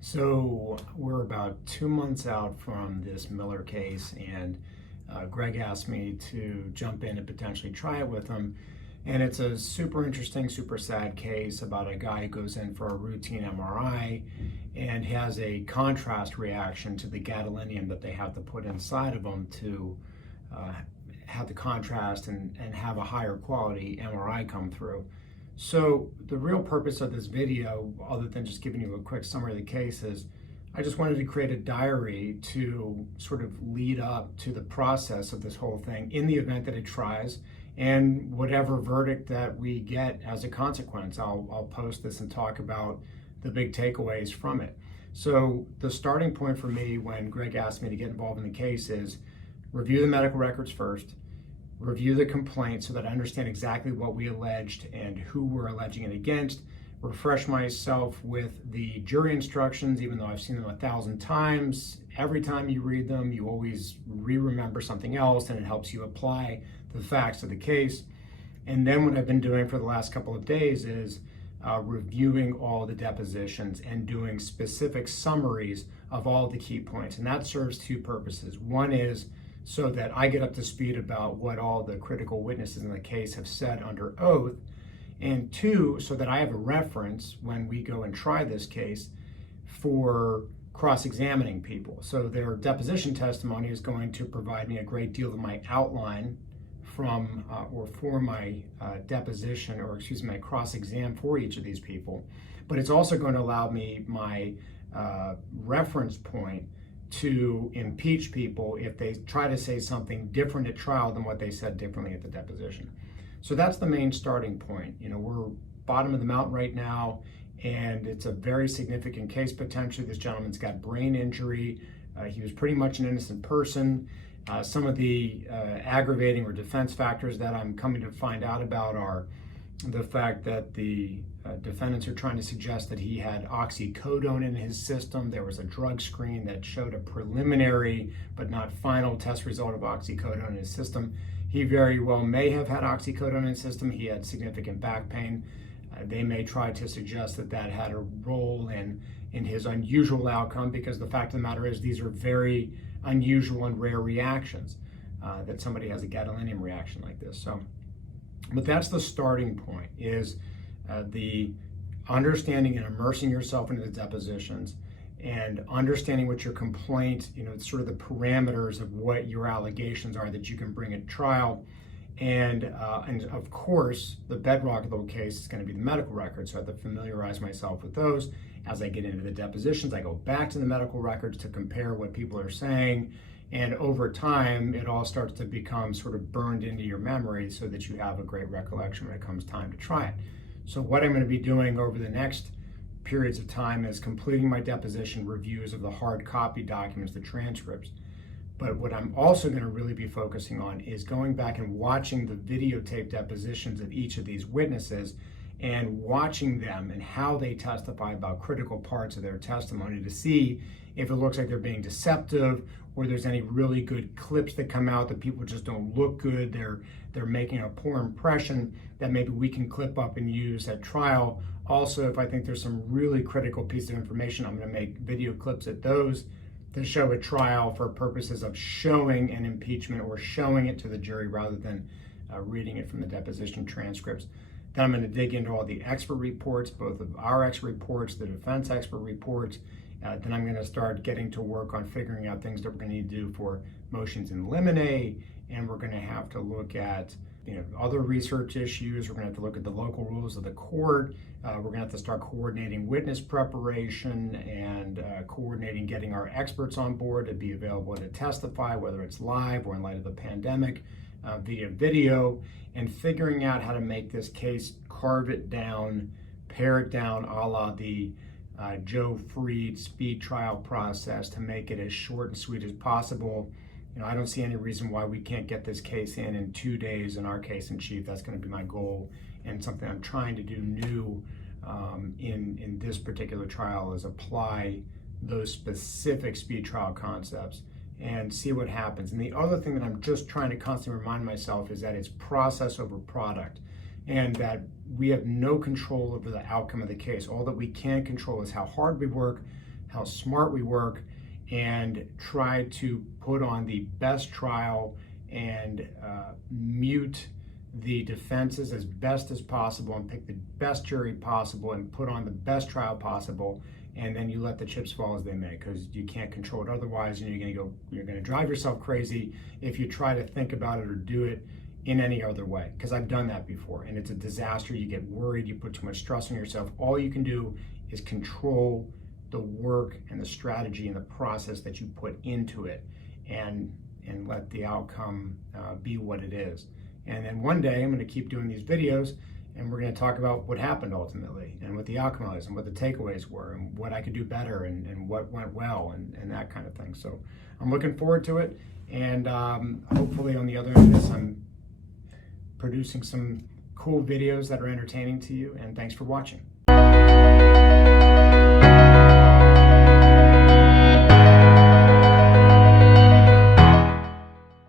So we're about 2 months out from this Miller case, and Greg asked me to jump in and potentially try it with him. And it's a super interesting, super sad case about a guy who goes in for a routine MRI and has a contrast reaction to the gadolinium that they have to put inside of him to have the contrast and have a higher quality MRI come through. So the real purpose of this video, other than just giving you a quick summary of the case, is I just wanted to create a diary to sort of lead up to the process of this whole thing in the event that it tries, and whatever verdict that we get as a consequence. I'll post this and talk about the big takeaways from it. So the starting point for me when Greg asked me to get involved in the case is review the medical records first, review the complaint so that I understand exactly what we alleged and who we're alleging it against, refresh myself with the jury instructions, even though I've seen them 1,000 times. Every time you read them, you always remember something else, and it helps you apply the facts of the case. And then what I've been doing for the last couple of days is reviewing all the depositions and doing specific summaries of all the key points. And that serves two purposes. One is so that I get up to speed about what all the critical witnesses in the case have said under oath, and two, so that I have a reference when we go and try this case for cross-examining people. So their deposition testimony is going to provide me a great deal of my outline from or for my deposition, or excuse me, my cross-exam for each of these people. But it's also going to allow me my reference point to impeach people if they try to say something different at trial than what they said differently at the deposition. So that's the main starting point. You know, we're bottom of the mountain right now, and it's a very significant case potentially. This gentleman's got brain injury. He was pretty much an innocent person. Some of the aggravating or defense factors that I'm coming to find out about are the fact that the defendants are trying to suggest that he had oxycodone in his system. There was a drug screen that showed a preliminary but not final test result of oxycodone in his system. He very well may have had oxycodone in his system. He had significant back pain. They may try to suggest that that had a role in his unusual outcome, because the fact of the matter is these are very unusual and rare reactions, that somebody has a gadolinium reaction like this. So, but that's the starting point, is the understanding and immersing yourself into the depositions and understanding what your complaint, it's sort of the parameters of what your allegations are that you can bring at trial. And of course, the bedrock of the whole case is going to be the medical records. So I have to familiarize myself with those. As I get into the depositions, I go back to the medical records to compare what people are saying. And over time, it all starts to become sort of burned into your memory so that you have a great recollection when it comes time to try it. So what I'm going to be doing over the next periods of time is completing my deposition reviews of the hard copy documents, the transcripts. But what I'm also going to really be focusing on is going back and watching the videotape depositions of each of these witnesses and watching them and how they testify about critical parts of their testimony to see if it looks like they're being deceptive, or there's any really good clips that come out that people just don't look good, they're making a poor impression that maybe we can clip up and use at trial. Also, if I think there's some really critical pieces of information, I'm going to make video clips at those to show at trial for purposes of showing an impeachment or showing it to the jury rather than reading it from the deposition transcripts. Then I'm going to dig into all the expert reports, both of our expert reports, the defense expert reports. Then I'm going to start getting to work on figuring out things that we're going to need to do for motions in limine, and we're going to have to look at other research issues. We're going to have to look at the local rules of the court. We're going to have to start coordinating witness preparation and coordinating getting our experts on board to be available to testify, whether it's live or in light of the pandemic, via video, and figuring out how to make this case, carve it down, pare it down, a la the Joe Freed speed trial process, to make it as short and sweet as possible. I don't see any reason why we can't get this case in 2 days in our case in chief. That's going to be my goal, and something I'm trying to do new in this particular trial is apply those specific speed trial concepts and see what happens. And the other thing that I'm just trying to constantly remind myself is that it's process over product, and that we have no control over the outcome of the case. All that we can control is how hard we work how smart we work, and try to put on the best trial and mute the defenses as best as possible and pick the best jury possible and put on the best trial possible, and then you let the chips fall as they may, because you can't control it otherwise, and you're going to drive yourself crazy if you try to think about it or do it in any other way, because I've done that before and it's a disaster. You get worried, you put too much stress on yourself. All you can do is control the work and the strategy and the process that you put into it, and let the outcome be what it is. And then one day I'm going to keep doing these videos, and we're going to talk about what happened ultimately, and what the outcome was, and what the takeaways were, and what I could do better, and what went well, and that kind of thing. So I'm looking forward to it, and hopefully on the other end of this, I'm producing some cool videos that are entertaining to you, and thanks for watching.